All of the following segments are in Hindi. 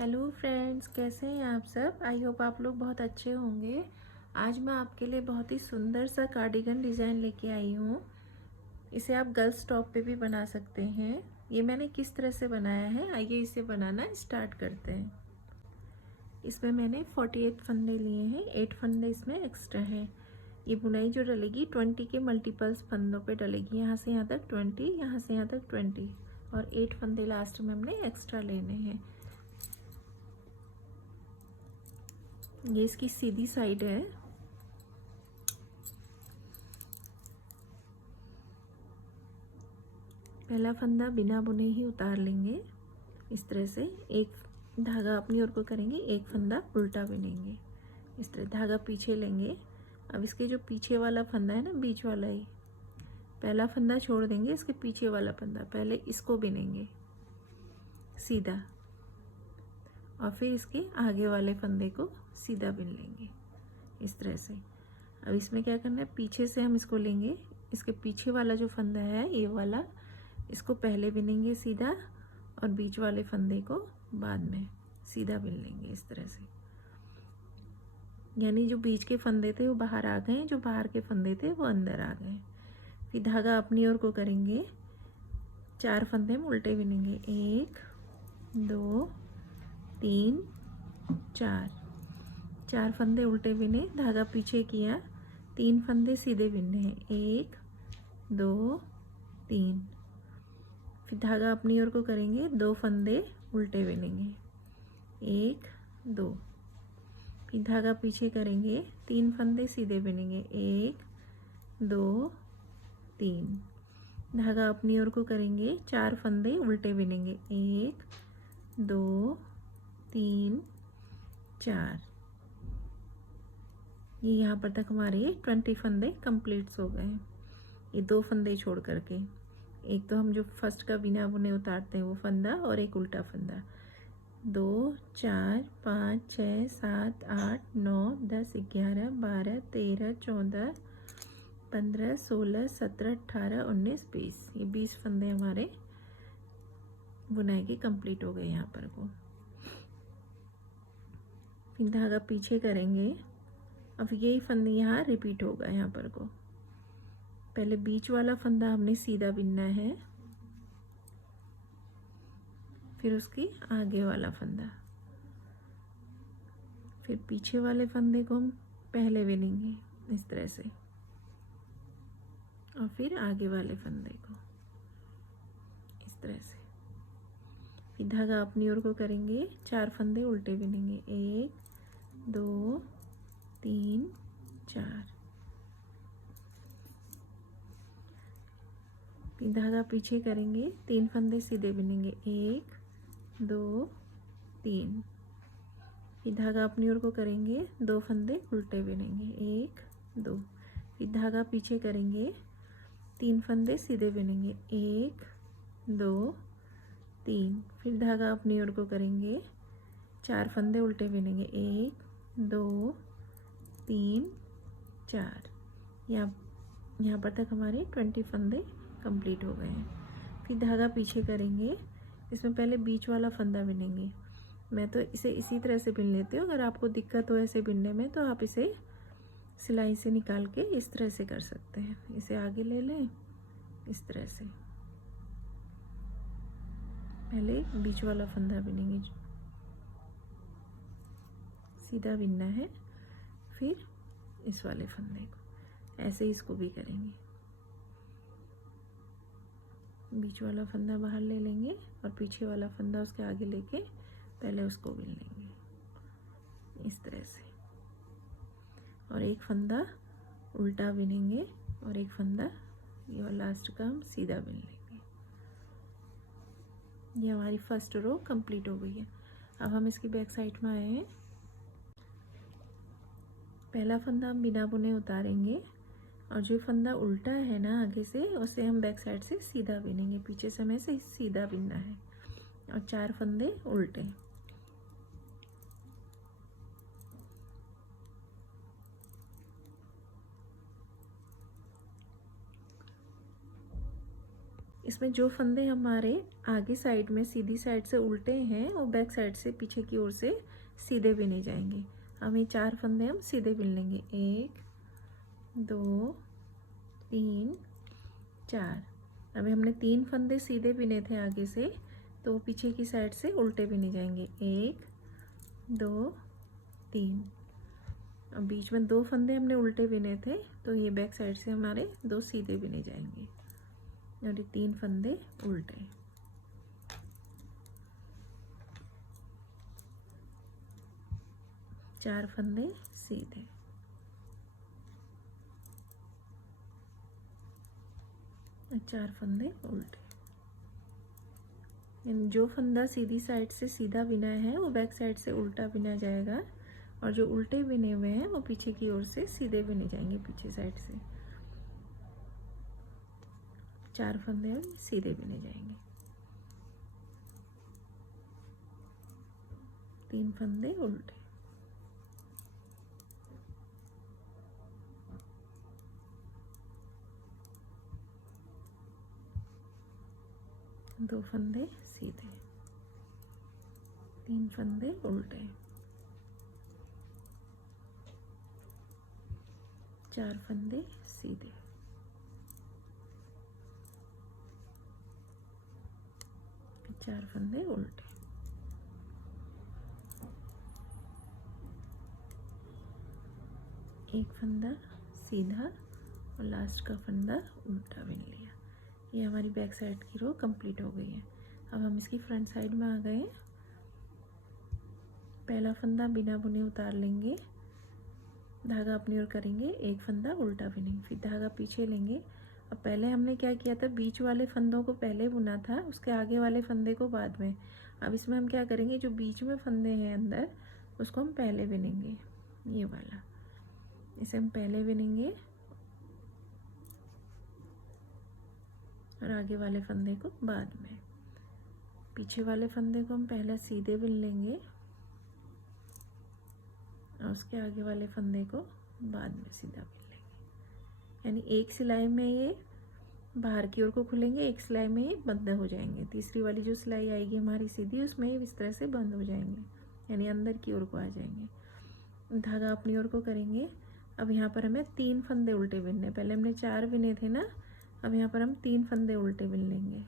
हेलो फ्रेंड्स, कैसे हैं आप सब। आई होप आप लोग बहुत अच्छे होंगे। आज मैं आपके लिए बहुत ही सुंदर सा कार्डिगन डिज़ाइन लेके आई हूँ। इसे आप गर्ल्स टॉप पे भी बना सकते हैं। ये मैंने किस तरह से बनाया है, आइए इसे बनाना स्टार्ट करते हैं। इसमें मैंने 48 फंदे लिए हैं, 8 फंदे इसमें एक्स्ट्रा हैं। ये बुनाई जो डलेगी 20 के मल्टीपल्स फंदों पे डलेगी। यहाँ से यहाँ तक 20, यहाँ से यहाँ तक 20 और 8 फंदे लास्ट में हमने एक्स्ट्रा लेने हैं। ये इसकी सीधी साइड है। पहला फंदा बिना बुने ही उतार लेंगे। इस तरह से एक धागा अपनी ओर को करेंगे, एक फंदा उल्टा बिनेंगे। इस तरह धागा पीछे लेंगे। अब इसके जो पीछे वाला फंदा है ना, बीच वाला ही, पहला फंदा छोड़ देंगे, इसके पीछे वाला फंदा पहले इसको बिनेंगे सीधा और फिर इसके आगे वाले फंदे को सीधा बिन लेंगे इस तरह से। अब इसमें क्या करना है, पीछे से हम इसको लेंगे, इसके पीछे वाला जो फंदा है ये वाला, इसको पहले बिनेंगे सीधा और बीच वाले फंदे को बाद में सीधा बिन लेंगे इस तरह से। यानी जो बीच के फंदे थे वो बाहर आ गए, जो बाहर के फंदे थे वो अंदर आ गए। फिर धागा अपनी ओर को करेंगे, 4 फंदे हम उल्टे बिनेंगे, 1 2 3 4 फंदे उल्टे बिने, धागा पीछे किया, 3 फंदे सीधे बिनने हैं, 1 2 3। फिर धागा अपनी ओर को करेंगे, 2 फंदे उल्टे बिनेंगे, 1 2। फिर धागा पीछे करेंगे, 3 फंदे सीधे बिनेंगे, 1 2 3। धागा अपनी ओर को करेंगे, 4 फंदे उल्टे बिनेंगे, 1 2 3 4। ये यहाँ पर तक हमारे 20 फंदे कंप्लीट हो गए हैं। ये 2 फंदे छोड़ करके, एक तो हम जो फर्स्ट का बिना बुने उतारते हैं वो फंदा और एक उल्टा फंदा। 2 4 5 6 7 8 9 10 11 12 13 14 15 16 17 18 19 20। ये 20 फंदे हमारे बुनाई के कंप्लीट हो गए यहाँ पर को। फिर धागा पीछे करेंगे, अब यही फंदे यहाँ रिपीट होगा। यहाँ पर को पहले बीच वाला फंदा हमने सीधा बिनना है, फिर उसकी आगे वाला फंदा, फिर पीछे वाले फंदे को हम पहले बिनेंगे इस तरह से और फिर आगे वाले फंदे को इस तरह से। फिर धागा अपनी ओर को करेंगे, 4 फंदे उल्टे बिनेंगे, 1 2 3 4। फिर धागा पीछे करेंगे, 3 फंदे सीधे बिनेंगे, 1 2 3। फिर धागा अपनी ओर को करेंगे, 2 फंदे उल्टे बिनेंगे, 1 2। फिर धागा पीछे करेंगे, 3 फंदे सीधे बिनेंगे, 1 2 3। फिर धागा अपनी ओर को करेंगे, 4 फंदे उल्टे बिनेंगे, 1 2 3 4। यहाँ पर तक हमारे 20 फंदे कंप्लीट हो गए हैं। फिर धागा पीछे करेंगे, इसमें पहले बीच वाला फंदा बिनेंगे। मैं तो इसे इसी तरह से बिन लेती हूँ, अगर आपको दिक्कत हो ऐसे बिनने में तो आप इसे सिलाई से निकाल के इस तरह से कर सकते हैं। इसे आगे ले लें इस तरह से, पहले बीच वाला फंदा बिनेंगे, सीधा बिनना है, फिर इस वाले फंदे को ऐसे ही इसको भी करेंगे। बीच वाला फंदा बाहर ले लेंगे और पीछे वाला फंदा उसके आगे लेके पहले उसको बिन लेंगे इस तरह से, और एक फंदा उल्टा बिनेंगे और एक फंदा ये वाला लास्ट का हम सीधा बिन लेंगे। ये हमारी फर्स्ट रो कंप्लीट हो गई है। अब हम इसकी बैक साइड में आए हैं। पहला फंदा हम बिना बुने उतारेंगे और जो फंदा उल्टा है ना आगे से, उसे हम बैक साइड से सीधा बिनेंगे। पीछे से हमें से सीधा बिनना है और 4 फंदे उल्टे। इसमें जो फंदे हमारे आगे साइड में सीधी साइड से उल्टे हैं और बैक साइड से पीछे की ओर से सीधे बिने जाएंगे। हम ये 4 फंदे हम सीधे बिन लेंगे, 1 2 3 4। अभी हमने 3 फंदे सीधे बिने थे आगे से, तो पीछे की साइड से उल्टे बिने जाएंगे, 1 2 3। अब बीच में 2 फंदे हमने उल्टे बिने थे, तो ये बैक साइड से हमारे 2 सीधे बिने जाएंगे और ये 3 फंदे उल्टे। चार फंदे सीधे, और 4 फंदे उल्टे। जो फंदा सीधी साइड से सीधा बिना है वो बैक साइड से उल्टा बिना जाएगा, और जो उल्टे बिने हुए हैं वो पीछे की ओर से सीधे बिने जाएंगे पीछे साइड से। 4 फंदे सीधे बिने जाएंगे, 3 फंदे उल्टे। दो फंदे सीधे, 3 फंदे उल्टे, 4 फंदे सीधे, 4 फंदे उल्टे। एक फंदा सीधा और लास्ट का फंदा उल्टा बिन लिया। ये हमारी बैक साइड की रो कंप्लीट हो गई है। अब हम इसकी फ्रंट साइड में आ गए। पहला फंदा बिना बुने उतार लेंगे, धागा अपनी ओर करेंगे, एक फंदा उल्टा बिनेंगे, फिर धागा पीछे लेंगे। अब पहले हमने क्या किया था, बीच वाले फंदों को पहले बुना था, उसके आगे वाले फंदे को बाद में। अब इसमें हम क्या करेंगे, जो बीच में फंदे हैं अंदर उसको हम पहले बिनेंगे, ये वाला इसे हम पहले बिनेंगे और आगे वाले फंदे को बाद में। पीछे वाले फंदे को हम पहले सीधे बिन लेंगे और उसके आगे वाले फंदे को बाद में सीधा बिन लेंगे। यानी एक सिलाई में ये बाहर की ओर को खुलेंगे, एक सिलाई में ये बंद हो जाएंगे। तीसरी वाली जो सिलाई आएगी हमारी सीधी, उसमें ये इस तरह से बंद हो जाएंगे, यानी अंदर की ओर को आ जाएंगे। धागा अपनी ओर को करेंगे। अब यहाँ पर हमें 3 फंदे उल्टे बिनने, पहले हमने 4 बिने थे ना, अब यहाँ पर हम 3 फंदे उल्टे बिन लेंगे।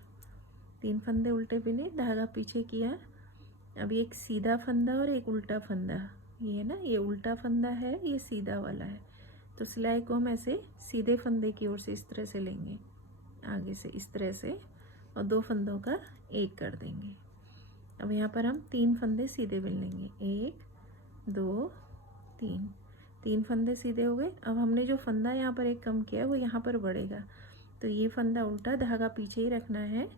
3 फंदे उल्टे बिने, धागा पीछे किया। अब एक सीधा फंदा और एक उल्टा फंदा, ये है ना, ये उल्टा फंदा है, ये सीधा वाला है। तो सिलाई को हम ऐसे सीधे फंदे की ओर से इस तरह से लेंगे, आगे से इस तरह से, और 2 फंदों का एक कर देंगे। अब यहाँ पर हम 3 फंदे सीधे बिन लेंगे, 1 2 3। 3 फंदे सीधे हो गए। अब हमने जो फंदा यहाँ पर एक कम किया वो यहाँ पर बढ़ेगा, तो ये फंदा उल्टा, धागा पीछे ही रखना है।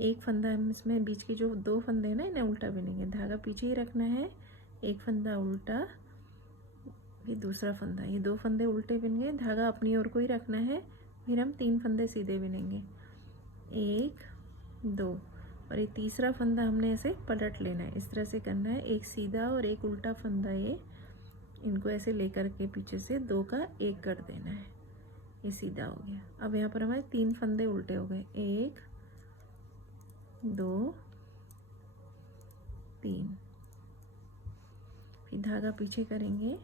एक फंदा हम इसमें बीच के जो 2 फंदे हैं ना, इन्हें उल्टा बिनेंगे, धागा पीछे ही रखना है। एक फंदा उल्टा, फिर दूसरा फंदा, ये 2 फंदे उल्टे बिन गए, धागा अपनी ओर को ही रखना है। फिर हम 3 फंदे सीधे बिनेंगे, 1 2, और ये तीसरा फंदा हमने ऐसे पलट लेना है, इस तरह से करना है, एक सीधा और एक उल्टा फंदा, ये इनको ऐसे लेकर के पीछे से 2 का एक कर देना है, ये सीधा हो गया। अब यहाँ पर हमारे 3 फंदे उल्टे हो गए, 1 2 3। फिर धागा पीछे करेंगे।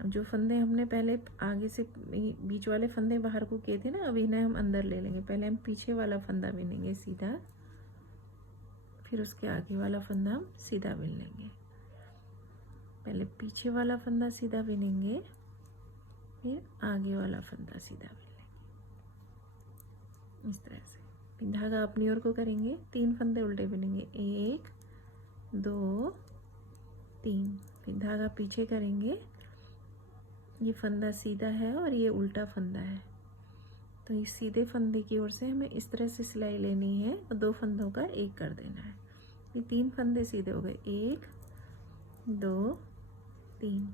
अब जो फंदे हमने पहले आगे से बीच वाले फंदे बाहर को किए थे ना, अब इन्हें हम अंदर ले लेंगे। पहले हम पीछे वाला फंदा बिनेंगे सीधा, फिर उसके आगे वाला फंदा हम सीधा बिन लेंगे। पहले पीछे वाला फंदा सीधा बिनेंगे, फिर आगे वाला फंदा सीधा बिन लेंगे, इस तरह से। फिर धागा अपनी ओर को करेंगे, 3 फंदे उल्टे बिनेंगे, 1 2 3। फिर धागा पीछे करेंगे, ये फंदा सीधा है और ये उल्टा फंदा है, तो इस सीधे फंदे की ओर से हमें इस तरह से सिलाई लेनी है और 2 फंदों का एक कर देना है। ये 3 फंदे सीधे हो गए, 1 2 3।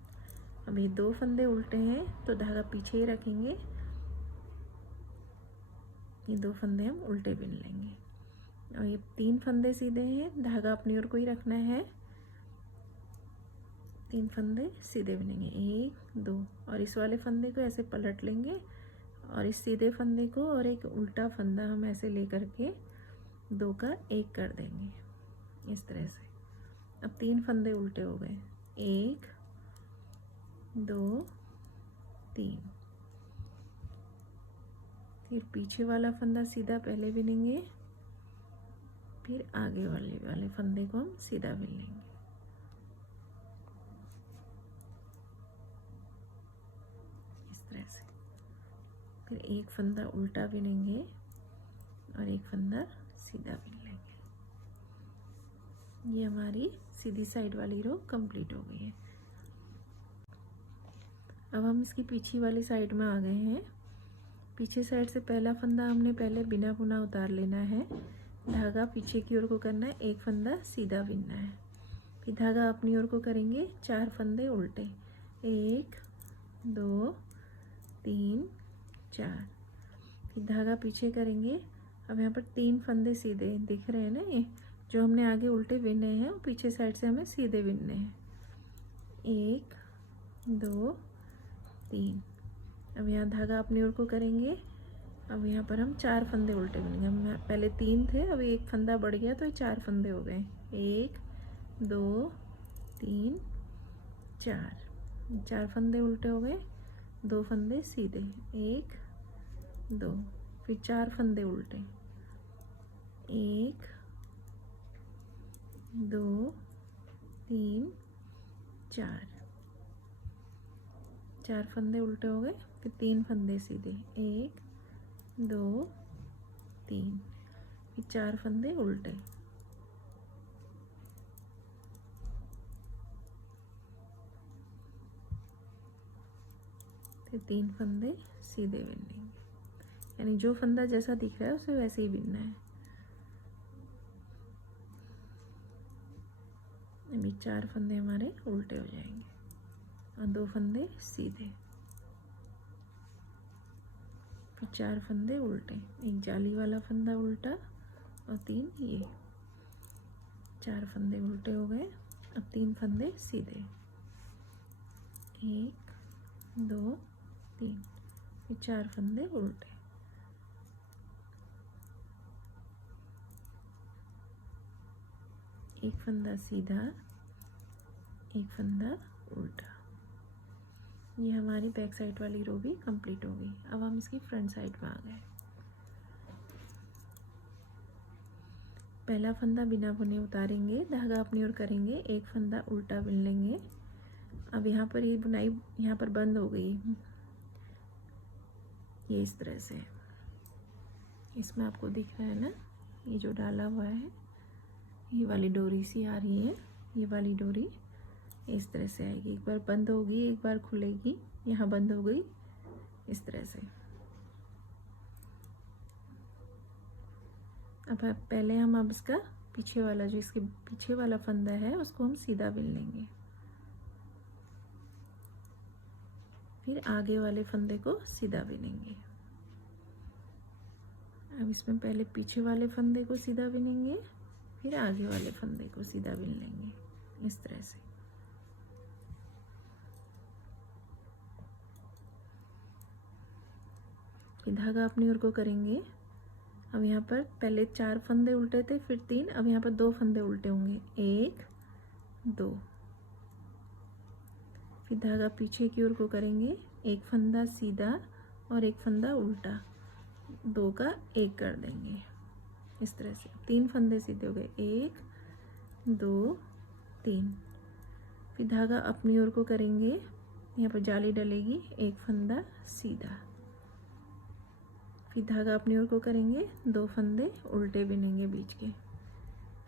अब ये 2 फंदे उल्टे हैं तो धागा पीछे ही रखेंगे, ये 2 फंदे हम उल्टे बिन लेंगे। और ये 3 फंदे सीधे हैं, धागा अपनी ओर को ही रखना है, 3 फंदे सीधे बिनेंगे, 1 2, और इस वाले फंदे को ऐसे पलट लेंगे और इस सीधे फंदे को और एक उल्टा फंदा हम ऐसे लेकर के 2 का 1 कर देंगे इस तरह से। अब 3 फंदे उल्टे हो गए, 1 2 3। फिर पीछे वाला फंदा सीधा पहले बिनेंगे, फिर आगे वाले फंदे को हम सीधा बिन लेंगे। इस तरह से फिर एक फंदा उल्टा बिनेंगे और एक फंदा सीधा बिन लेंगे। ये हमारी सीधी साइड वाली रो कंप्लीट हो गई है। अब हम इसकी पीछे वाली साइड में आ गए हैं। पीछे साइड से पहला फंदा हमने पहले बिना बुना उतार लेना है, धागा पीछे की ओर को करना है, एक फंदा सीधा बिनना है। फिर धागा अपनी ओर को करेंगे, 4 फंदे उल्टे, 1 2 3 4। फिर धागा पीछे करेंगे। अब यहाँ पर 3 फंदे सीधे दिख रहे हैं ना, ये जो हमने आगे उल्टे बिने हैं वो पीछे साइड से हमें सीधे बिनने हैं, 1 2 3। अब यहाँ धागा अपनी ओर को करेंगे। अब यहाँ पर हम 4 फंदे उल्टे बिनेंगे। हम पहले 3 थे, अभी एक फंदा बढ़ गया तो ये 4 फंदे हो गए, 1 2 3 4। 4 फंदे उल्टे हो गए, 2 फंदे सीधे, 1 2। फिर 4 फंदे उल्टे, 1 2 3 4। 4 फंदे उल्टे हो गए, फिर 3 फंदे सीधे, 1 2 3। फिर 4 फंदे उल्टे, फिर 3 फंदे सीधे बिन लेंगे। यानी जो फंदा जैसा दिख रहा है उसे वैसे ही बिनना है। अभी 4 फंदे हमारे उल्टे हो जाएंगे और 2 फंदे सीधे, फिर 4 फंदे उल्टे, एक जाली वाला फंदा उल्टा और 3 ये। 4 फंदे उल्टे हो गए, अब 3 फंदे सीधे, 1 2 3। फिर 4 फंदे उल्टे, एक फंदा सीधा, एक फंदा उल्टा। ये हमारी बैक साइड वाली रो भी कंप्लीट हो गई। अब हम इसकी फ्रंट साइड में आ गए। पहला फंदा बिना बुने उतारेंगे, धागा अपनी ओर करेंगे, एक फंदा उल्टा बिन लेंगे। अब यहाँ पर ये बुनाई यहाँ पर बंद हो गई, ये इस तरह से। इसमें आपको दिख रहा है ना, ये जो डाला हुआ है, ये वाली डोरी सी आ रही है, ये वाली डोरी इस तरह से आएगी। एक बार बंद होगी, एक बार खुलेगी, यहाँ बंद हो गई इस तरह से। अब पहले हम अब इसका पीछे वाला, जो इसके पीछे वाला फंदा है उसको हम सीधा बिन लेंगे, फिर आगे वाले फंदे को सीधा बिनेंगे। अब इसमें पहले पीछे वाले फंदे को सीधा बिनेंगे, फिर आगे वाले फंदे को सीधा बिन लेंगे इस तरह से। फिर धागा अपनी ओर को करेंगे। अब यहाँ पर पहले 4 फंदे उल्टे थे, फिर 3, अब यहाँ पर 2 फंदे उल्टे होंगे, 1 2। फिर धागा पीछे की ओर को करेंगे, एक फंदा सीधा और एक फंदा उल्टा, 2 का 1 कर देंगे इस तरह से। 3 फंदे सीधे हो गए, 1 2 3। फिर धागा अपनी ओर को करेंगे, यहाँ पर जाली डलेगी, एक फंदा सीधा। फिर धागा अपनी ओर को करेंगे, 2 फंदे उल्टे बिनेंगे बीच के।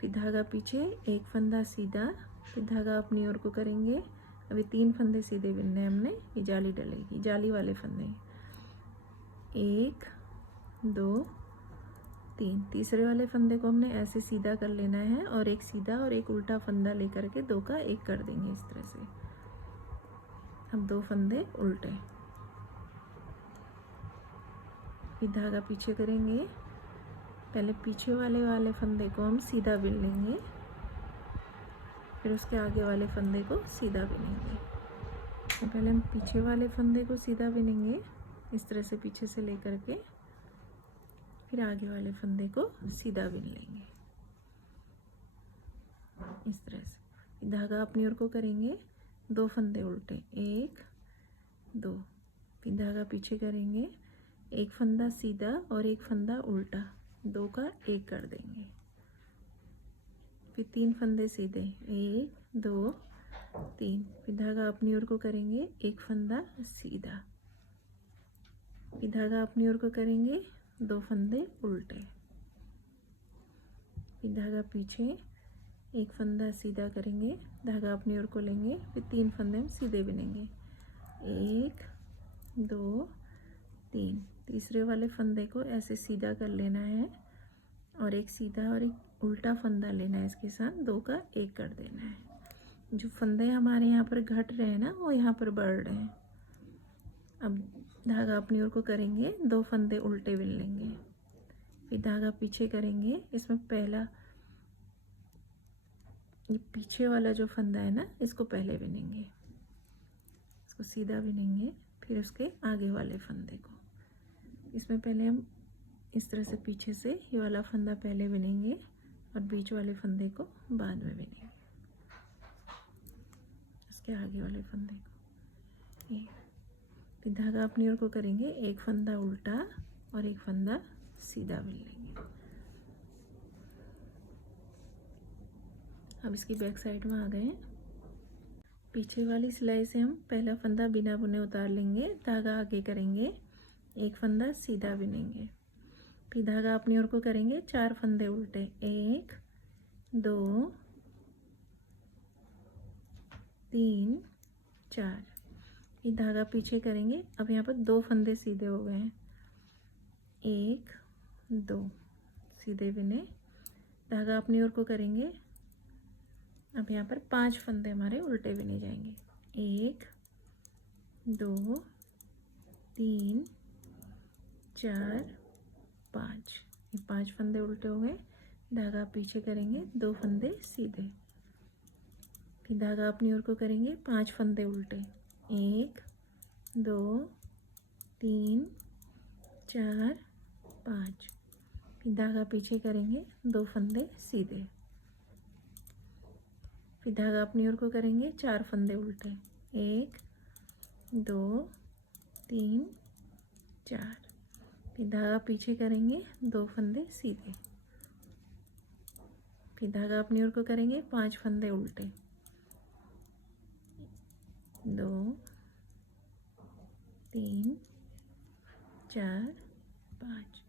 फिर धागा पीछे, एक फंदा सीधा, फिर धागा अपनी ओर को करेंगे। अभी 3 फंदे सीधे बिनने हमने, ये जाली डलेगी, जाली वाले फंदे, 1 2 3। तीसरे वाले फंदे को हमने ऐसे सीधा कर लेना है और एक सीधा और एक उल्टा फंदा लेकर के 2 का 1 कर देंगे इस तरह से। अब 2 फंदे उल्टे, फिर धागा पीछे करेंगे, पहले पीछे वाले फंदे को हम सीधा बिन लेंगे, फिर उसके आगे वाले फंदे को सीधा बिनेंगे। तो पहले हम पीछे वाले फंदे को सीधा बिनेंगे, इस तरह से पीछे से लेकर के फिर आगे वाले फंदे को सीधा बिन लेंगे इस तरह से। धागा अपनी ओर को करेंगे, 2 फंदे उल्टे, 1 2, फिर धागा पीछे करेंगे, 1 फंदा सीधा और 1 फंदा उल्टा, 2 का 1 कर देंगे, फिर 3 फंदे सीधे, 1 2 3, फिर धागा अपनी ओर को करेंगे, 1 फंदा सीधा, फिर धागा अपनी ओर को करेंगे, 2 फंदे उल्टे, फिर धागा पीछे, 1 फंदा सीधा करेंगे, धागा अपनी ओर को लेंगे, फिर 3 फंदे हम सीधे बिनेंगे, 1 2 3, तीसरे वाले फंदे को ऐसे सीधा कर लेना है और एक सीधा और एक उल्टा फंदा लेना है, इसके साथ 2 का 1 कर देना है। जो फंदे हमारे यहाँ पर घट रहे हैं ना, वो यहाँ पर बढ़ रहे हैं। अब धागा अपनी ओर को करेंगे, 2 फंदे उल्टे बिन लेंगे, फिर धागा पीछे करेंगे, इसमें पहला ये पीछे वाला जो फंदा है ना, इसको पहले बिनेंगे, इसको सीधा बिनेंगे, फिर उसके आगे वाले फंदे को, इसमें पहले हम इस तरह से पीछे से ये वाला फंदा पहले बिनेंगे और बीच वाले फंदे को बाद में बिनेंगे, इसके आगे वाले फंदे को। ये फिर धागा अपनी ओर को करेंगे, 1 फंदा उल्टा और 1 फंदा सीधा बिन लेंगे। अब इसकी बैक साइड में आ गए। पीछे वाली सिलाई से हम पहला फंदा बिना बुने उतार लेंगे, धागा आगे करेंगे, 1 फंदा सीधा बिनेंगे, फिर धागा अपनी ओर को करेंगे, 4 फंदे उल्टे, 1 2 3 4, फिर धागा पीछे करेंगे। अब यहाँ पर 2 फंदे सीधे हो गए हैं, 1 2 सीधे बिने, धागा अपनी ओर को करेंगे। अब यहाँ पर 5 फंदे हमारे उल्टे बिने जाएंगे, 1 2 3 4 5, ये 5 फंदे उल्टे हो गए। धागा पीछे करेंगे, 2 फंदे सीधे, फिर धागा अपनी ओर को करेंगे, 5 फंदे उल्टे, 1 2 3 4 5, फिर धागा पीछे करेंगे, 2 फंदे सीधे, फिर धागा अपनी ओर को करेंगे, 4 फंदे उल्टे, 1 2 3 4, फिर धागा पीछे करेंगे, 2 फंदे सीधे, फिर धागा अपनी ओर को करेंगे, 5 फंदे उल्टे, 2 3 4 5,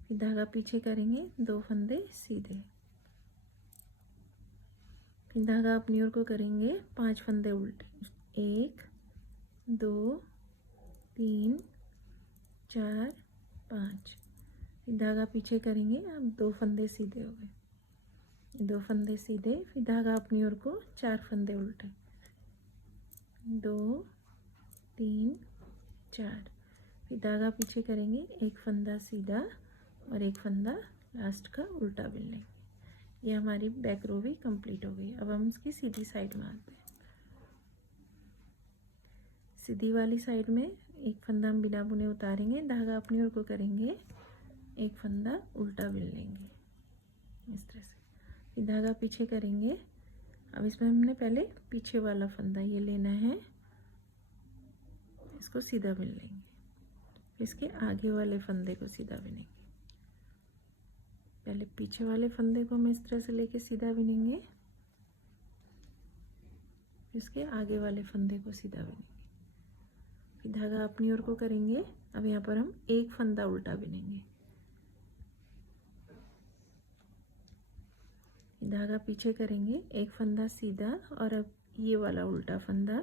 फिर धागा पीछे करेंगे, 2 फंदे सीधे, फिर धागा अपनी ओर को करेंगे, 5 फंदे उल्टे, 1 2 3 4 5, फिर धागा पीछे करेंगे। अब 2 फंदे सीधे हो गए, 2 फंदे सीधे, फिर धागा अपनी ओर को, 4 फंदे उल्टे, 2 3 4, फिर धागा पीछे करेंगे, 1 फंदा सीधा और 1 फंदा लास्ट का उल्टा बिन लेंगे। ये हमारी बैक रो भी कंप्लीट हो गई। अब हम इसकी सीधी साइड में आते हैं। सीधी वाली साइड में 1 फंदा हम बिना बुने उतारेंगे, धागा अपनी ओर को करेंगे, 1 फंदा उल्टा बिन लेंगे इस तरह से, फिर धागा पीछे करेंगे। अब इसमें हमने पहले पीछे वाला फंदा ये लेना है, इसको सीधा बिन लेंगे, इसके आगे वाले फंदे को सीधा बिनेंगे। पहले पीछे वाले फंदे को हम इस तरह से लेके सीधा बिनेंगे, इसके आगे वाले फंदे को सीधा बिनेंगे, फिर धागा अपनी ओर को करेंगे। अब यहाँ पर हम 1 फंदा उल्टा बिनेंगे, धागा पीछे करेंगे, 1 फंदा सीधा और अब ये वाला उल्टा फंदा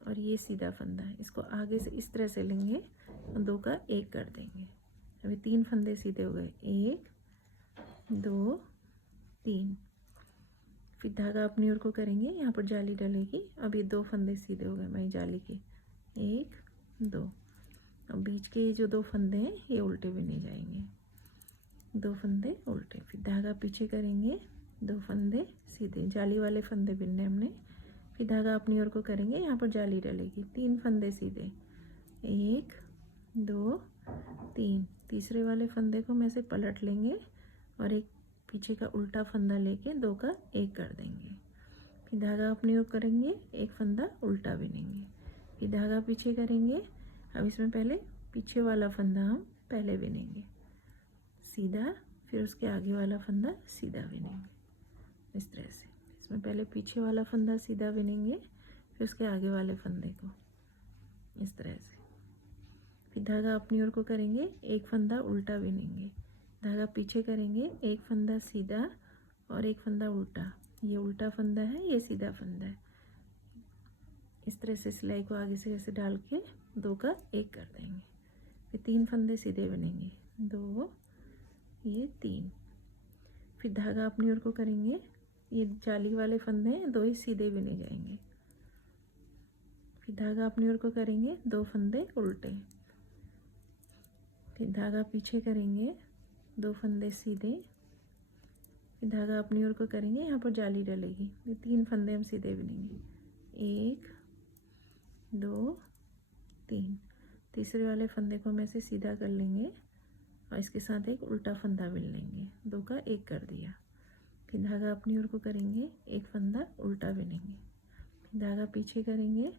और ये सीधा फंदा है, इसको आगे से इस तरह से लेंगे और 2 का 1 कर देंगे। अभी 3 फंदे सीधे हो गए, 1 2 3, फिर धागा अपनी ओर को करेंगे, यहाँ पर जाली डलेगी। अब ये 2 फंदे सीधे हो गए भाई जाली के, 1 2, अब बीच के ये जो 2 फंदे हैं ये उल्टे बिने जाएंगे, 2 फंदे उल्टे, फिर धागा पीछे करेंगे, 2 फंदे सीधे, जाली वाले फंदे बिनने हमने, फिर धागा अपनी ओर को करेंगे, यहाँ पर जाली डलेगी, 3 फंदे सीधे, एक, दो, तीन। तीसरे वाले फंदे को हम ऐसे पलट लेंगे और एक पीछे का उल्टा फंदा लेके दो का एक कर देंगे। फिर धागा अपनी ओर करेंगे, एक फंदा उल्टा बिनेंगे, फिर धागा पीछे करेंगे। अब इसमें पहले पीछे वाला फंदा हम पहले बिनेंगे सीधा, फिर उसके आगे वाला फंदा सीधा बिनेंगे इस तरह से। इसमें पहले पीछे वाला फंदा सीधा बिनेंगे, फिर उसके आगे वाले फंदे को इस तरह से। फिर धागा अपनी ओर को करेंगे, एक फंदा उल्टा बिनेंगे, धागा पीछे करेंगे, एक फंदा सीधा और एक फंदा उल्टा। ये उल्टा फंदा है, ये सीधा फंदा है। इस तरह से सिलाई को आगे से ऐसे डाल के दो का एक कर देंगे। फिर तीन फंदे सीधे बनेंगे, दो, ये तीन। फिर धागा अपनी ओर को करेंगे, ये जाली वाले फंदे हैं, दो ही सीधे बिने जाएंगे। फिर धागा अपनी ओर को करेंगे, दो फंदे उल्टे। फिर धागा पीछे करेंगे, दो फंदे सीधे। फिर धागा अपनी ओर को करेंगे, यहाँ पर जाली डलेगी, ये तीन फंदे हम सीधे बिनेंगे, एक, दो, तीन। तीसरे वाले फंदे को हम ऐसे सीधा कर लेंगे और इसके साथ एक उल्टा फंदा बिन लेंगे, दो का एक कर दिया। फिर धागा अपनी ओर को करेंगे, एक फंदा उल्टा बिनेंगे, फिर धागा पीछे करेंगे,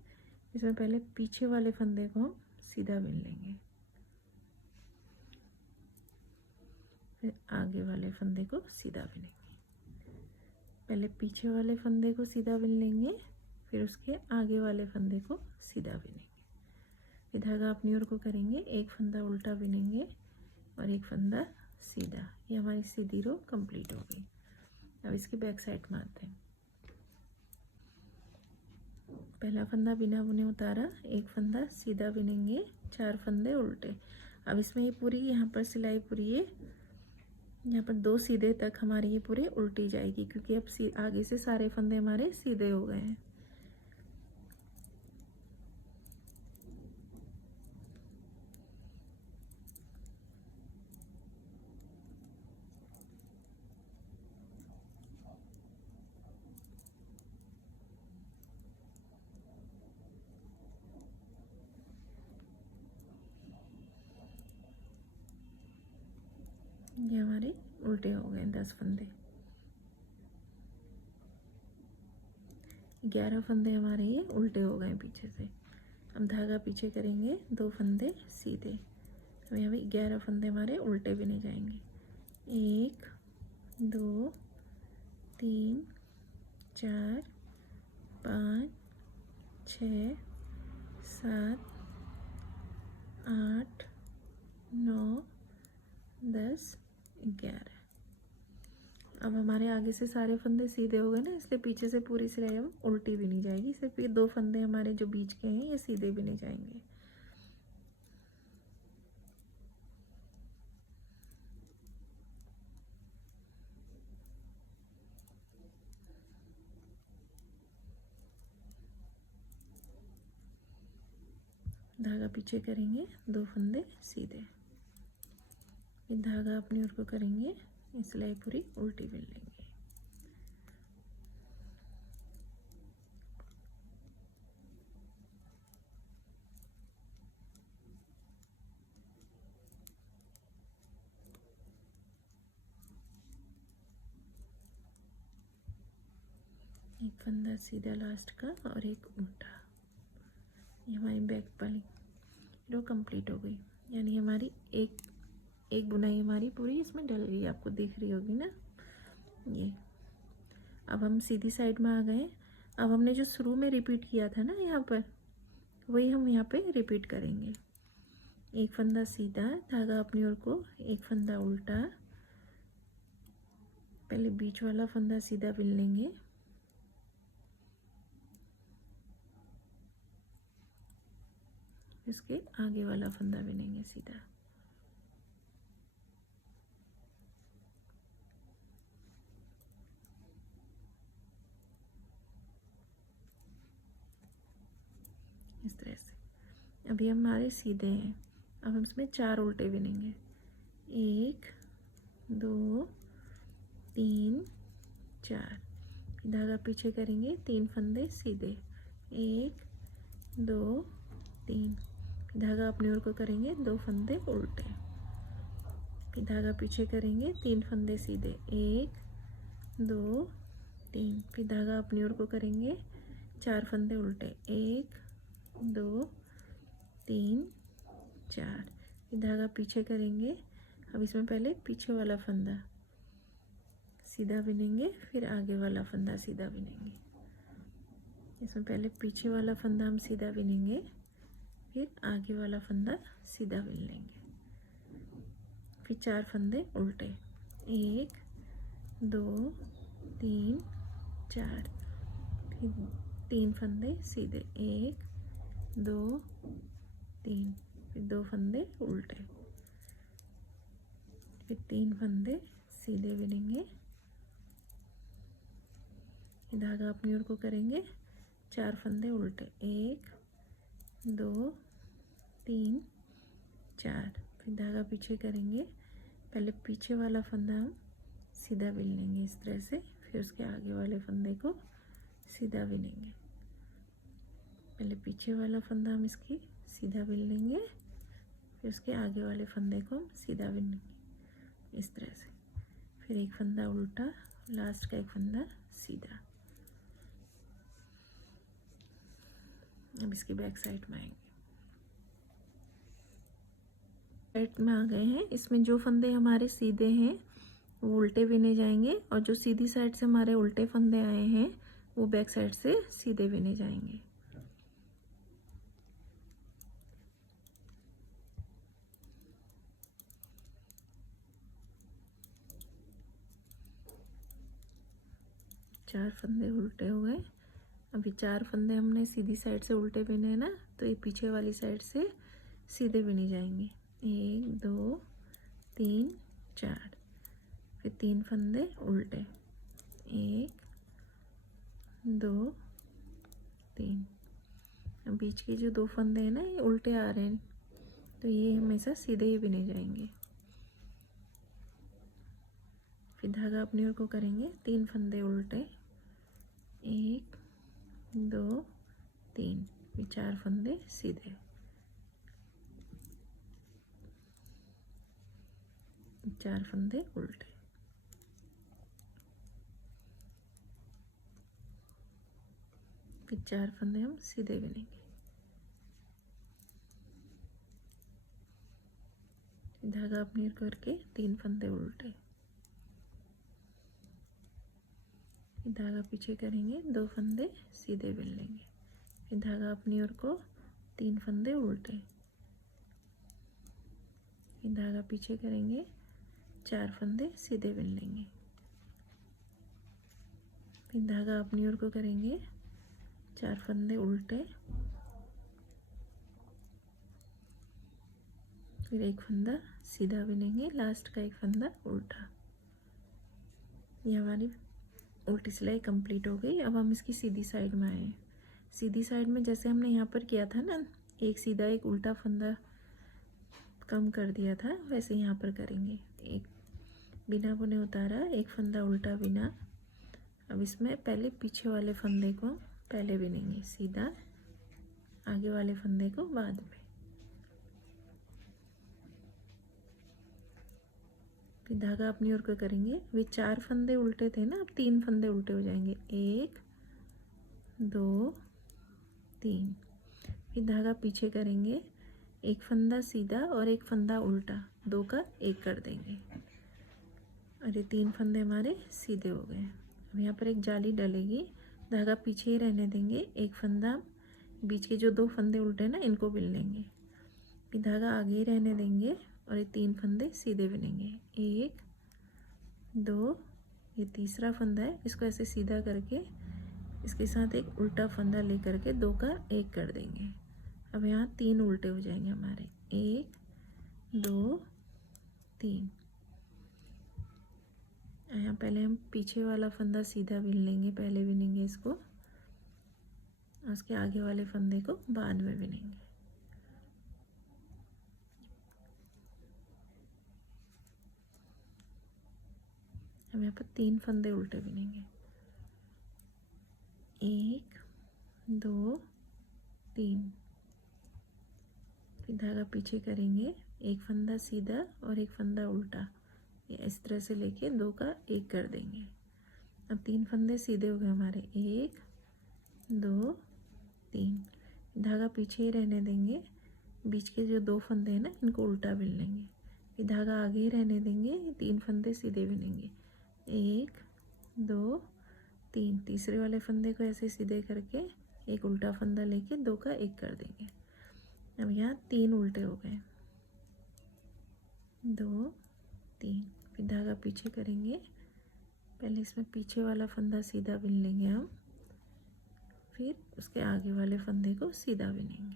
इसमें पहले पीछे वाले फंदे को हम सीधा बिन लेंगे, फिर आगे वाले फंदे को सीधा बिनेंगे। पहले पीछे वाले फंदे को सीधा बिन लेंगे, फिर उसके आगे वाले फंदे को सीधा बिनेंगे। फिर धागा अपनी ओर को करेंगे, एक फंदा उल्टा बिनेंगे और एक फंदा सीधा। ये हमारी सीधी रो कंप्लीट हो गई। अब इसकी बैक साइड में आते हैं। पहला फंदा बिना बुने उतारा, एक फंदा सीधा बिनेंगे, चार फंदे उल्टे। अब इसमें ये पूरी यहाँ पर सिलाई पूरी है, यहाँ पर दो सीधे तक हमारी ये पूरी उल्टी जाएगी, क्योंकि अब आगे से सारे फंदे हमारे सीधे हो गए हैं। ये हमारे उल्टे हो गए 10 फंदे। 11 फंदे हमारे ये उल्टे हो गए पीछे से। अब धागा पीछे करेंगे, दो फंदे सीधे। अब यहाँ भी 11 फंदे हमारे उल्टे बिने जाएंगे, एक, दो, तीन, चार, पाँच, छः, सात, आठ, 9, 10, 11। अब हमारे आगे से सारे फंदे सीधे हो गए ना, इसलिए पीछे से पूरी सिलाई अब उल्टी बिनी जाएगी। सिर्फ ये दो फंदे हमारे जो बीच के हैं ये सीधे बिने जाएंगे। धागा पीछे करेंगे, दो फंदे सीधे, फिर धागा अपनी ओर को करेंगे, सिलाई पूरी उल्टी बिन लेंगे। एक फंदा सीधा लास्ट का और एक उल्टा। ये हमारी बैक वाली रो कंप्लीट हो गई, यानी हमारी एक बुनाई हमारी पूरी इसमें डल गई, आपको दिख रही होगी ना ये। अब हम सीधी साइड में आ गए। अब हमने जो शुरू में रिपीट किया था ना यहाँ पर, वही हम यहाँ पे रिपीट करेंगे। एक फंदा सीधा, धागा अपनी ओर को, एक फंदा उल्टा, पहले बीच वाला फंदा सीधा बिन लेंगे, इसके आगे वाला फंदा बिनेंगे सीधा। इस तरह से अभी हमारे सीधे हैं। अब हम इसमें चार उल्टे बिनेंगे, एक, दो, तीन, चार। धागा पीछे करेंगे, तीन फंदे सीधे, एक, दो, तीन। फिर धागा अपनी ओर को करेंगे, 2 फंदे उल्टे, फिर धागा पीछे करेंगे, 3 फंदे सीधे, 1 2 3, फिर धागा अपनी ओर को करेंगे, 4 फंदे उल्टे, 1 2 3 4, फिर धागा पीछे करेंगे। अब इसमें पहले पीछे वाला फंदा सीधा बिनेंगे, फिर आगे वाला फंदा सीधा बिनेंगे। इसमें पहले पीछे वाला फंदा हम सीधा बिनेंगे, फिर आगे वाला फंदा सीधा बिन लेंगे, फिर 4 फंदे उल्टे, 1 2 3 4, फिर 3 फंदे सीधे, 1 2 3, फिर 2 फंदे उल्टे, फिर 3 फंदे सीधे बिनेंगे, धागा अपनी ओर को करेंगे, 4 फंदे उल्टे, 1 2 3 4, फिर धागा पीछे करेंगे। पहले पीछे वाला फंदा हम सीधा बिन लेंगे इस तरह से, फिर उसके आगे वाले फंदे को सीधा बिनेंगे। पहले पीछे वाला फंदा हम इसकी सीधा बिन लेंगे, फिर उसके आगे वाले फंदे को हम सीधा बिनेंगे इस तरह से, फिर एक फंदा उल्टा, लास्ट का एक फंदा सीधा। अब इसकी बैक साइड में आएंगे, साइड में आ गए हैं। इसमें जो फंदे हमारे सीधे हैं वो उल्टे बिने जाएंगे, और जो सीधी साइड से हमारे उल्टे फंदे आए हैं वो बैक साइड से सीधे बिने जाएंगे। चार फंदे उल्टे हो गए। अभी 4 फंदे हमने सीधी साइड से उल्टे बिने हैं ना, तो ये पीछे वाली साइड से सीधे बिने जाएंगे, 1 2 3 4, फिर 3 फंदे उल्टे, 1 2 3। अब बीच के जो 2 फंदे हैं ना ये उल्टे आ रहे हैं, तो ये हमेशा सीधे ही बिने जाएंगे। फिर धागा अपनी ओर को करेंगे, 3 फंदे उल्टे, 1 2 3, फिर 4 फंदे सीधे, 4 फंदे उल्टे, फिर 4 फंदे हम सीधे बिनेंगे। धागा अपनी ओर करके 3 फंदे उल्टे, धागा पीछे करेंगे, 2 फंदे सीधे बिन लेंगे, फिर धागा अपनी ओर को 3 फंदे उल्टे, फिर धागा पीछे करेंगे, 4 फंदे सीधे बिन लेंगे, फिर धागा अपनी ओर को करेंगे, 4 फंदे उल्टे, फिर एक फंदा सीधा बिनेंगे, लास्ट का एक फंदा उल्टा। ये हमारी उल्टी सिलाई कंप्लीट हो गई। अब हम इसकी सीधी साइड में आए। सीधी साइड में जैसे हमने यहाँ पर किया था ना, एक सीधा एक उल्टा फंदा कम कर दिया था, वैसे यहाँ पर करेंगे। एक बिना बुने उतारा, एक फंदा उल्टा बिना। अब इसमें पहले पीछे वाले फंदे को पहले बिनेंगे सीधा, आगे वाले फंदे को बाद में। फिर धागा अपनी ओर को करेंगे। वे 4 फंदे उल्टे थे ना, अब 3 फंदे उल्टे हो जाएंगे, 1 2 3। फिर धागा पीछे करेंगे, एक फंदा सीधा और एक फंदा उल्टा, 2 का 1 कर देंगे, और ये 3 फंदे हमारे सीधे हो गए। अब यहाँ पर एक जाली डलेगी, धागा पीछे ही रहने देंगे, एक फंदा बीच के जो 2 फंदे उल्टे ना इनको बिन लेंगे, फिर धागा आगे ही रहने देंगे, और ये 3 फंदे सीधे बिनेंगे, 1 2, ये तीसरा फंदा है, इसको ऐसे सीधा करके इसके साथ एक उल्टा फंदा ले करके 2 का 1 कर देंगे। अब यहाँ 3 उल्टे हो जाएंगे हमारे, 1 2 3। यहाँ पहले हम पीछे वाला फंदा सीधा बिन लेंगे, पहले बिनेंगे इसको, उसके आगे वाले फंदे को बाद में बिनेंगे। हम यहाँ पर 3 फंदे उल्टे बिनेंगे, 1 2 3, फिर धागा पीछे करेंगे, एक फंदा सीधा और एक फंदा उल्टा, ये इस तरह से लेके 2 का 1 कर देंगे। अब 3 फंदे सीधे हो गए हमारे, 1 2 3। धागा पीछे ही रहने देंगे, बीच के जो 2 फंदे हैं ना इनको उल्टा बिन लेंगे। फिर धागा आगे ही रहने देंगे, 3 फंदे सीधे बिनेंगे, 1 2 3। तीसरे वाले फंदे को ऐसे सीधे करके एक उल्टा फंदा लेके 2 का 1 कर देंगे। अब यहाँ 3 उल्टे हो गए, 2 3। फिर धागा पीछे करेंगे, पहले इसमें पीछे वाला फंदा सीधा बिन लेंगे हम, फिर उसके आगे वाले फंदे को सीधा बिनेंगे।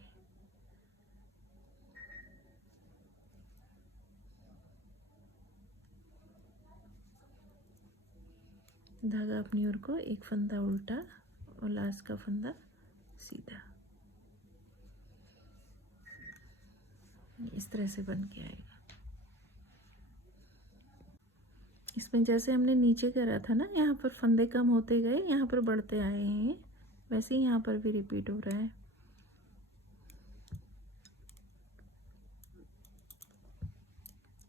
धागा अपनी ओर को, एक फंदा उल्टा और लास्ट का फंदा सीधा, इस तरह से बन के आएगा। इसमें जैसे हमने नीचे करा था ना, यहाँ पर फंदे कम होते गए, यहाँ पर बढ़ते आए हैं, वैसे ही यहाँ पर भी रिपीट हो रहा है।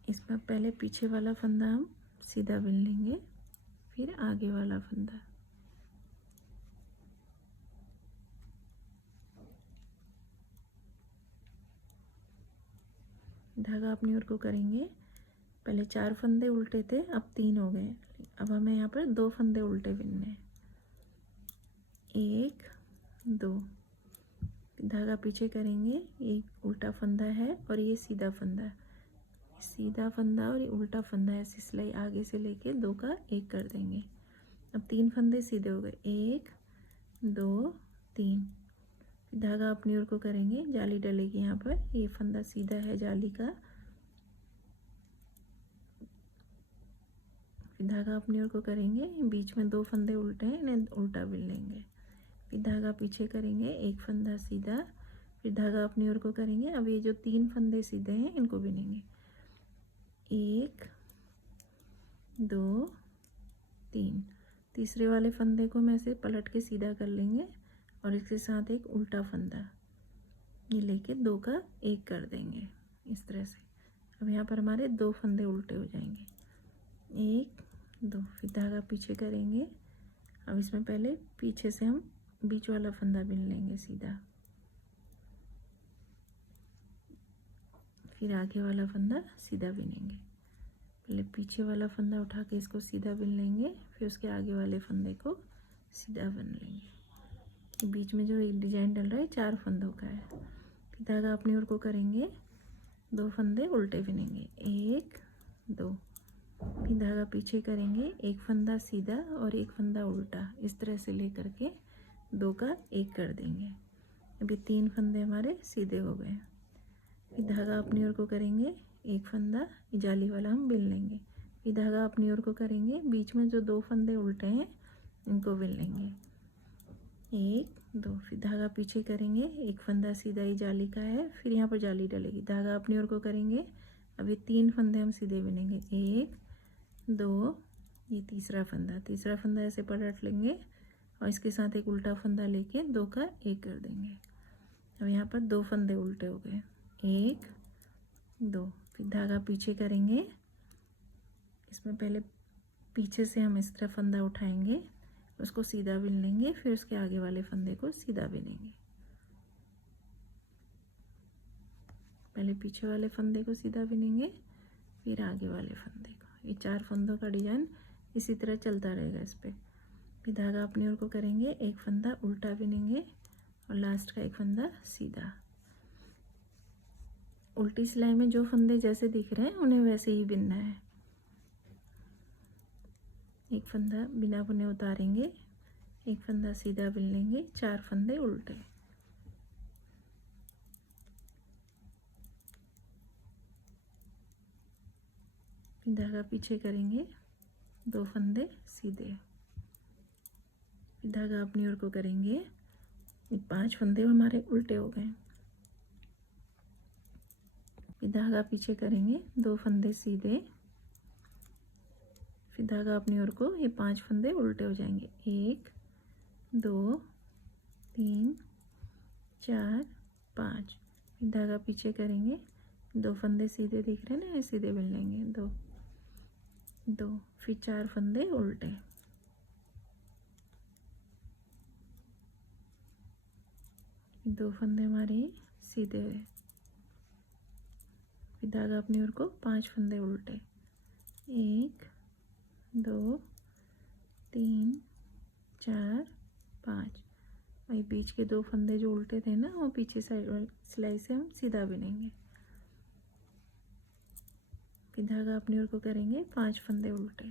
इसमें पहले पीछे वाला फंदा हम सीधा बिन लेंगे, फिर आगे वाला फंदा, धागा अपनी ओर को करेंगे। पहले 4 फंदे उल्टे थे, अब 3 हो गए। अब हमें यहाँ पर 2 फंदे उल्टे बिनने हैं, 1 2। धागा पीछे करेंगे, एक उल्टा फंदा है और ये सीधा फंदा, सीधा फंदा और ये उल्टा फंदा, ऐसी सिलाई आगे से लेके 2 का 1 कर देंगे। अब 3 फंदे सीधे हो गए, 1 2 3। धागा अपनी ओर को करेंगे, जाली डलेगी यहाँ पर, ये फंदा सीधा है जाली का, फिर धागा अपनी ओर को करेंगे, बीच में 2 फंदे उल्टे हैं, इन्हें उल्टा बिन लेंगे। फिर धागा पीछे करेंगे, एक फंदा सीधा, फिर धागा अपनी ओर को करेंगे। अब ये जो 3 फंदे सीधे हैं इनको बिनेंगे, 1 2 3। तीसरे वाले फंदे को हम ऐसे पलट के सीधा कर लेंगे और इसके साथ एक उल्टा फंदा ये लेके 2 का 1 कर देंगे, इस तरह से। अब यहाँ पर हमारे 2 फंदे उल्टे हो जाएंगे, 1 2। फिर धागा पीछे करेंगे, अब इसमें पहले पीछे से हम बीच वाला फंदा बिन लेंगे सीधा, फिर आगे वाला फंदा सीधा बिनेंगे। पहले पीछे वाला फंदा उठा के इसको सीधा बिन लेंगे, फिर उसके आगे वाले फंदे को सीधा बिन लेंगे। बीच में जो एक डिजाइन डल रहा है 4 फंदों का है। फिर धागा अपनी ओर को करेंगे, 2 फंदे उल्टे बिनेंगे, 1 2। फिर धागा पीछे करेंगे, एक फंदा सीधा और एक फंदा उल्टा, इस तरह से लेकर के 2 का 1 कर देंगे। अभी 3 फंदे हमारे सीधे हो गए। फिर धागा अपनी ओर को करेंगे, एक फंदा जाली वाला हम बिन लेंगे, फिर धागा अपनी ओर को करेंगे, बीच में जो 2 फंदे उल्टे हैं इनको बिन लेंगे, 1 2। फिर धागा पीछे करेंगे, एक फंदा सीधा ही जाली का है, फिर यहाँ पर जाली डलेगी। धागा अपनी ओर को करेंगे, अब ये 3 फंदे हम सीधे बिनेंगे, 1 2। ये तीसरा फंदा ऐसे पलट लेंगे और इसके साथ एक उल्टा फंदा लेके 2 का 1 कर देंगे। अब यहाँ पर 2 फंदे उल्टे हो गए, 1 2। फिर धागा पीछे करेंगे, इसमें पहले पीछे से हम इस तरह फंदा उठाएंगे, उसको सीधा बिन लेंगे, फिर उसके आगे वाले फंदे को सीधा बिनेंगे। पहले पीछे वाले फंदे को सीधा बिनेंगे, फिर आगे वाले फंदे को। ये 4 फंदों का डिजाइन इसी तरह चलता रहेगा इस पर। फिर धागा अपनी ओर को करेंगे, एक फंदा उल्टा बिनेंगे और लास्ट का एक फंदा सीधा। उल्टी सिलाई में जो फंदे जैसे दिख रहे हैं उन्हें वैसे ही बिनना है। एक फंदा बिना बुने उतारेंगे, एक फंदा सीधा बिन लेंगे, 4 फंदे उल्टे। धागा पीछे करेंगे, 2 फंदे सीधे, धागा अपनी ओर को करेंगे, 5 फंदे हमारे उल्टे हो गए। धागा पीछे करेंगे, 2 फंदे सीधे, फिर धागा अपनी ओर को, ये 5 फंदे उल्टे हो जाएंगे, 1 2 3 4 5। फिर धागा पीछे करेंगे, 2 फंदे सीधे दिख रहे हैं ना, सीधे बिन लेंगे, 2 2, फिर 4 फंदे उल्टे, दो फंदे हमारे सीधे हुए, फिर धागा अपनी ओर को, 5 फंदे उल्टे, 1 2 3 4 5। वही बीच के 2 फंदे जो उल्टे थे ना, वो पीछे साइड वाली सिलाई से हम सीधा बिनेंगे। फिर धागा अपनी ओर को करेंगे, 5 फंदे उल्टे,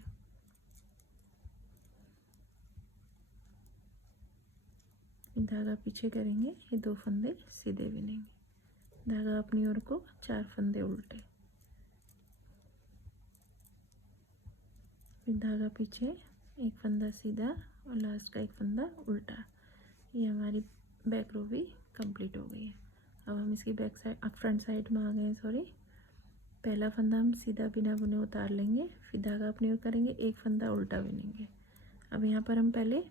फिर धागा पीछे करेंगे, ये 2 फंदे सीधे बिनेंगे, धागा अपनी ओर को, 4 फंदे उल्टे, फिर धागा पीछे, 1 फंदा सीधा और लास्ट का 1 फंदा उल्टा। ये हमारी बैक रो भी कंप्लीट हो गई है। अब हम इसकी बैक साइड, फ्रंट साइड में आ गए हैं, सॉरी। पहला फंदा हम सीधा बिना बुने उतार लेंगे, फिर धागा अपनी ओर करेंगे, 1 फंदा उल्टा बिनेंगे। अब यहाँ पर हम पहले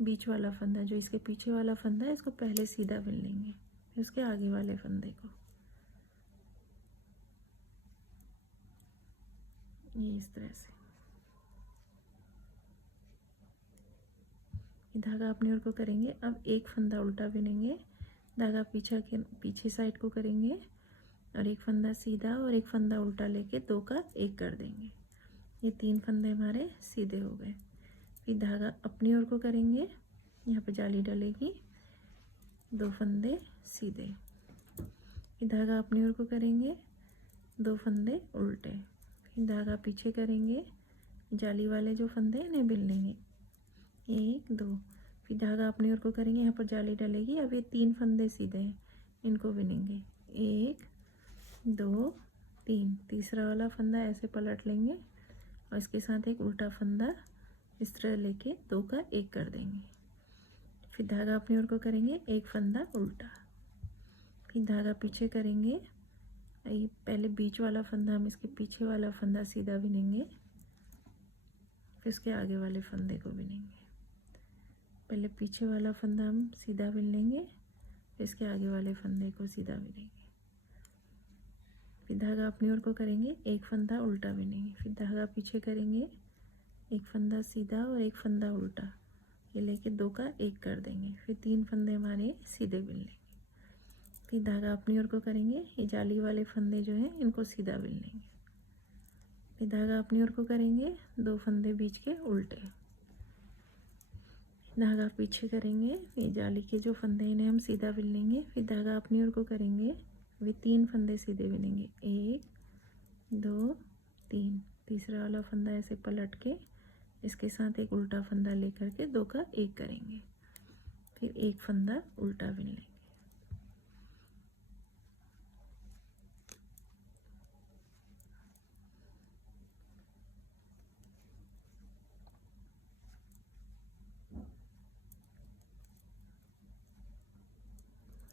बीच वाला फंदा, जो इसके पीछे वाला फंदा है, इसको पहले सीधा बिन लेंगे, फिर उसके आगे वाले फंदे को ये इस तरह से। धागा अपनी ओर को करेंगे, अब 1 फंदा उल्टा बिनेंगे, धागा पीछे साइड को करेंगे और 1 फंदा सीधा और 1 फंदा उल्टा लेके 2 का 1 कर देंगे। ये 3 फंदे हमारे सीधे हो गए। फिर धागा अपनी ओर को करेंगे, यहाँ पे जाली डलेगी, 2 फंदे सीधे, फिर धागा अपनी ओर को करेंगे, 2 फंदे उल्टे, फिर धागा पीछे करेंगे, जाली वाले जो फंदे इन्हें बिन लेंगे, 1 2, फिर धागा अपनी ओर को करेंगे, यहाँ पर जाली डलेगी। अब ये 3 फंदे सीधे हैं, इनको बिनेंगे, 1 2 3, तीसरा वाला फंदा ऐसे पलट लेंगे और इसके साथ एक उल्टा फंदा इस तरह लेके 2 का 1 कर देंगे। फिर धागा अपनी ओर को करेंगे, 1 फंदा उल्टा, फिर धागा पीछे करेंगे, पहले बीच वाला फंदा हम इसके पीछे वाला फंदा सीधा बिनेंगे, फिर इसके आगे वाले फंदे को बिनेंगे। पहले पीछे वाला फंदा हम सीधा बिन लेंगे, फिर इसके आगे वाले फंदे को सीधा बिनेंगे, फिर धागा अपनी ओर को करेंगे, 1 फंदा उल्टा बिनेंगे, फिर धागा पीछे करेंगे, 1 फंदा सीधा और 1 फंदा उल्टा, ये लेके 2 का 1 कर देंगे, फिर 3 फंदे हमारे सीधे बिन लेंगे, फिर धागा अपनी ओर को करेंगे, ये जाली वाले फंदे जो हैं इनको सीधा बिन लेंगे, फिर धागा अपनी ओर को करेंगे, 2 फंदे बीच के उल्टे, धागा पीछे करेंगे, ये जाली के जो फंदे इन्हें हम सीधा बिन लेंगे, फिर धागा अपनी ओर को करेंगे, वे 3 फंदे सीधे बिनेंगे, 1 2 3, तीसरा वाला फंदा ऐसे पलट के इसके साथ एक उल्टा फंदा लेकर के 2 का 1 करेंगे, फिर 1 फंदा उल्टा बिन लेंगे।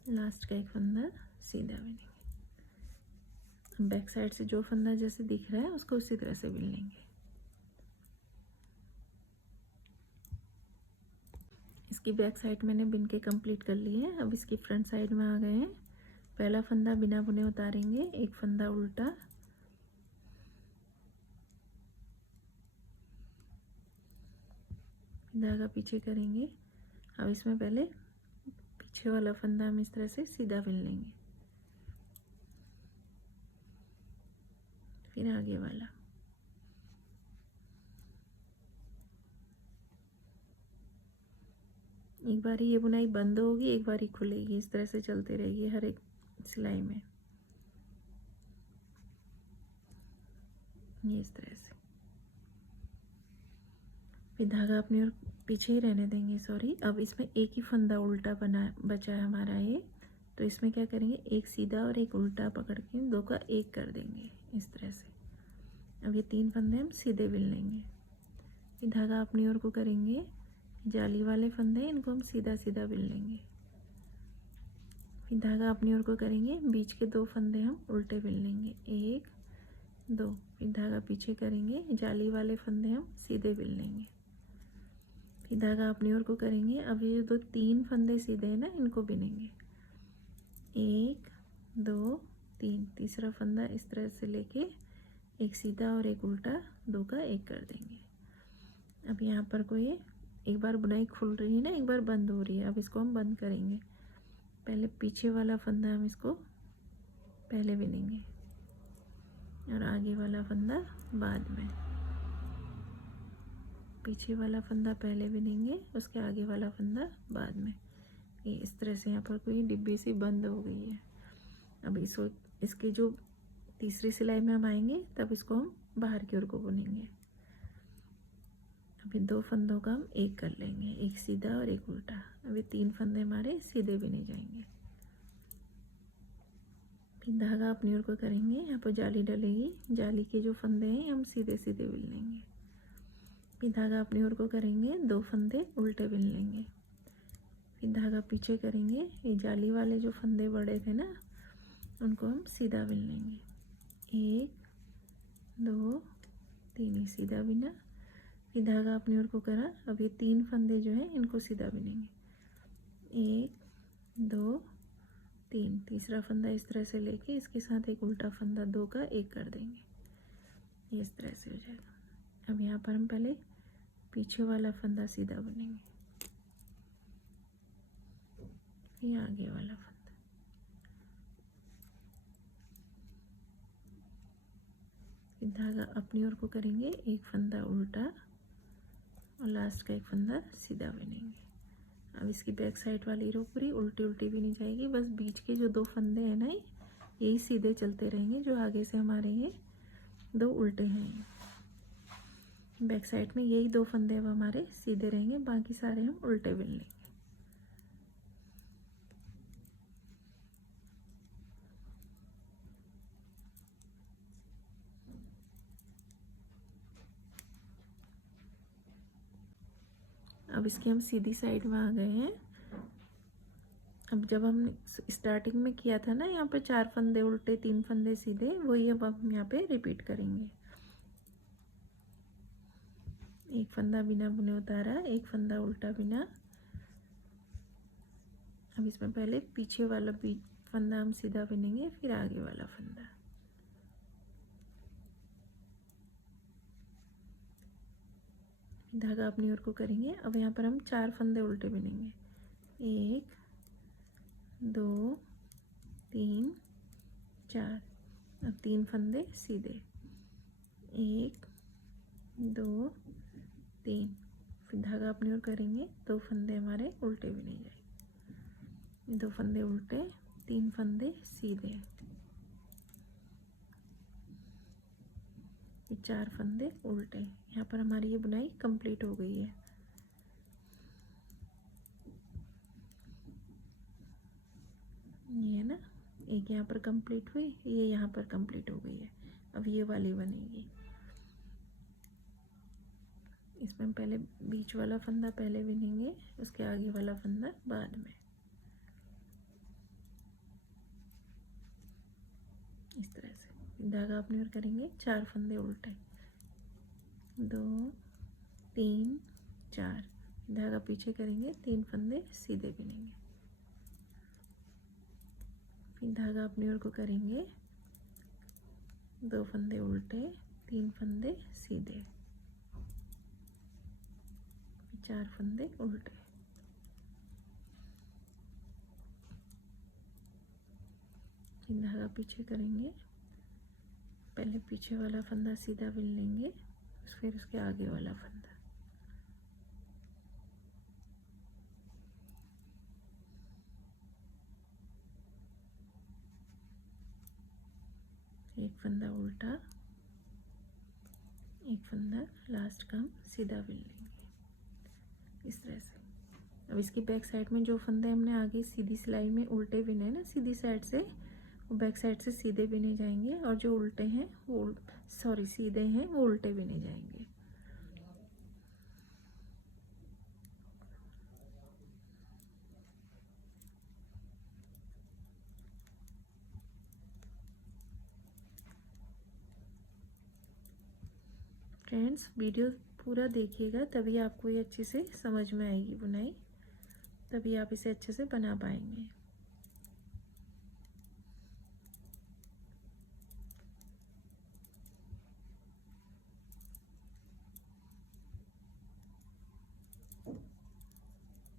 लास्ट का 1 फंदा सीधा बिनेंगे। बैक साइड से जो फंदा जैसे दिख रहा है उसको उसी तरह से बिन लेंगे। इसकी बैक साइड मैंने बिन के कंप्लीट कर ली है। अब इसकी फ्रंट साइड में आ गए हैं। पहला फंदा बिना बुने उतारेंगे, 1 फंदा उल्टा, धागा पीछे करेंगे। अब इसमें पहले पीछे वाला फंदा हम इस तरह से सीधा बिन लेंगे, फिर आगे वाला, एक बार ये बुनाई बंद होगी, एक बार ही खुलेगी, इस तरह से चलते रहेगी हर एक सिलाई में, ये इस तरह से। फिर धागा अपनी ओर पीछे ही रहने देंगे, सॉरी। अब इसमें एक ही फंदा उल्टा बचा है हमारा ये, तो इसमें क्या करेंगे, एक सीधा और एक उल्टा पकड़ के 2 का 1 कर देंगे इस तरह से। अब ये 3 फंदे हम सीधे बिन लेंगे, फिर धागा अपनी ओर को करेंगे, जाली वाले फंदे इनको हम सीधा सीधा बिन लेंगे, फिर धागा अपनी ओर को करेंगे, बीच के 2 फंदे हम उल्टे बिन लेंगे, 1 2, फिर धागा पीछे करेंगे, जाली वाले फंदे हम सीधे बिन लेंगे, फिर धागा अपनी ओर को करेंगे। अब ये जो 3 फंदे सीधे हैं ना, इनको बिनेंगे, 1 2 3, तीसरा फंदा इस तरह से लेके एक सीधा और एक उल्टा, 2 का 1 कर देंगे। अब यहाँ पर कोई एक बार बुनाई खुल रही है ना, एक बार बंद हो रही है। अब इसको हम बंद करेंगे। पहले पीछे वाला फंदा हम इसको पहले बिनेंगे और आगे वाला फंदा बाद में। पीछे वाला फंदा पहले बिनेंगे, उसके आगे वाला फंदा बाद में। ये इस तरह से यहाँ पर कोई डिब्बी सी बंद हो गई है। अब इसके जो तीसरी सिलाई में हम आएंगे तब इसको हम बाहर की ओर को बुनेंगे। अभी 2 फंदों का हम 1 कर लेंगे, एक सीधा और एक उल्टा। अभी 3 फंदे हमारे सीधे बिने जाएंगे। फिर धागा अपनी ओर को करेंगे, यहाँ पर जाली डलेगी, जाली के जो फंदे हैं हम सीधे सीधे बिन लेंगे। फिर धागा अपनी ओर को करेंगे, 2 फंदे उल्टे बिन लेंगे। फिर धागा पीछे करेंगे, ये जाली वाले जो फंदे बड़े थे ना उनको हम सीधा बिन लेंगे। 1 2 3 ही सीधा बिना। फिर धागा अपनी ओर को करा। अब ये 3 फंदे जो हैं इनको सीधा बिनेंगे। 1 2 3, तीसरा फंदा इस तरह से लेके इसके साथ एक उल्टा फंदा, 2 का 1 कर देंगे। ये इस तरह से हो जाएगा। अब यहाँ पर हम पहले पीछे वाला फंदा सीधा बुनेंगे, फिर आगे वाला फंदा। फिर धागा अपनी ओर को करेंगे, एक फंदा उल्टा और लास्ट का एक फंदा सीधा बिनेंगे। अब इसकी बैक साइड वाली रो पूरी उल्टी उल्टी भी नहीं जाएगी, बस बीच के जो 2 फंदे हैं ना यही सीधे चलते रहेंगे। जो आगे से हमारे ये 2 उल्टे हैं, बैक साइड में यही 2 फंदे अब हमारे सीधे रहेंगे, बाकी सारे हम उल्टे बिन लेंगे। अब इसकी हम सीधी साइड में आ गए हैं। अब जब हम स्टार्टिंग में किया था ना, यहाँ पे 4 फंदे उल्टे 3 फंदे सीधे, वही अब हम यहाँ पे रिपीट करेंगे। एक फंदा बिना बुने उतारा, एक फंदा उल्टा बिना। अब इसमें पहले पीछे वाला फंदा हम सीधा बिनेंगे, फिर आगे वाला फंदा। धागा अपनी ओर को करेंगे। अब यहाँ पर हम 4 फंदे उल्टे बिनेंगे, 1 2 3 4। अब 3 फंदे सीधे, 1 2 3। फिर धागा अपनी ओर करेंगे, 2 फंदे हमारे उल्टे बिने जाएंगे, 2 फंदे उल्टे, 3 फंदे सीधे, 4 फंदे उल्टे। यहाँ पर हमारी ये बुनाई कंप्लीट हो गई है। ये है ना, एक यहाँ पर कंप्लीट हुई, ये यहाँ पर कंप्लीट हो गई है। अब ये वाली बनेगी। इसमें पहले बीच वाला फंदा पहले बिनेंगे, उसके आगे वाला फंदा बाद में। इस तरह से धागा अपनी ओर करेंगे, 4 फंदे उल्टे, 2 3 4। धागा पीछे करेंगे, 3 फंदे सीधे बिनेंगे। फिर धागा अपनी ओर को करेंगे, 2 फंदे उल्टे, 3 फंदे सीधे, 4 फंदे उल्टे। फिर धागा पीछे करेंगे, पहले पीछे वाला फंदा सीधा बिन लेंगे, फिर उसके आगे वाला फंदा। एक फंदा उल्टा, एक फंदा लास्ट का हम सीधा बिन लेंगे, इस तरह से। अब इसकी बैक साइड में जो फंदे हमने आगे सीधी सिलाई में उल्टे बिने ना सीधी साइड से, वो बैक साइड से सीधे बिने जाएंगे, और जो उल्टे हैं वो सीधे हैं वो उल्टे बिने जाएंगे। फ्रेंड्स, वीडियो पूरा देखिएगा, तभी आपको ये अच्छे से समझ में आएगी बुनाई, तभी आप इसे अच्छे से बना पाएंगे।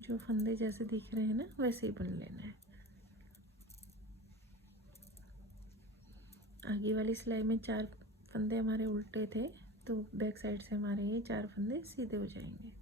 जो फंदे जैसे दिख रहे हैं ना वैसे ही बुन लेना है। आगे वाली सिलाई में 4 फंदे हमारे उल्टे थे, तो बैक साइड से हमारे ये 4 फंदे सीधे हो जाएंगे।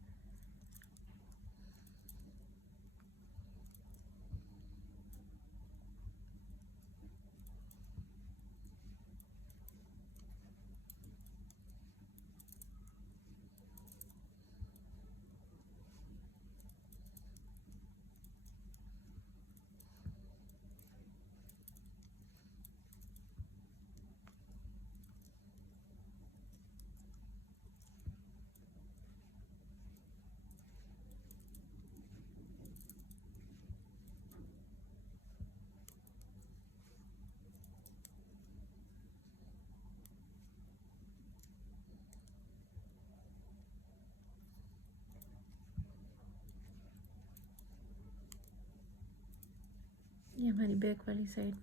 ये हमारी बैक वाली साइड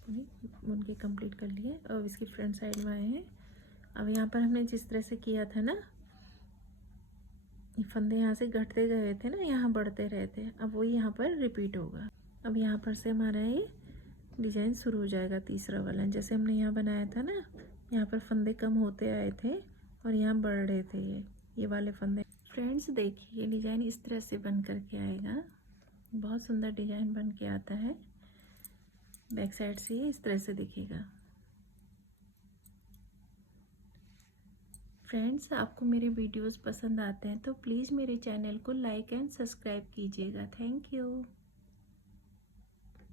पूरी बुन के कंप्लीट कर लिए। अब इसकी फ्रंट साइड में आए हैं। अब यहाँ पर हमने जिस तरह से किया था ना, ये फंदे यहाँ से घटते गए थे ना, यहाँ बढ़ते रहे थे, अब वही यहाँ पर रिपीट होगा। अब यहाँ पर से हमारा ये डिजाइन शुरू हो जाएगा तीसरा वाला। जैसे हमने यहाँ बनाया था ना, यहाँ पर फंदे कम होते आए थे और यहाँ बढ़ रहे थे ये वाले फंदे। फ्रेंड्स देखिए, डिजाइन इस तरह से बन करके आएगा। बहुत सुंदर डिजाइन बन के आता है। बैक साइड से ये इस तरह से दिखेगा। फ्रेंड्स, आपको मेरे वीडियोस पसंद आते हैं तो प्लीज़ मेरे चैनल को लाइक एंड सब्सक्राइब कीजिएगा। Thank you.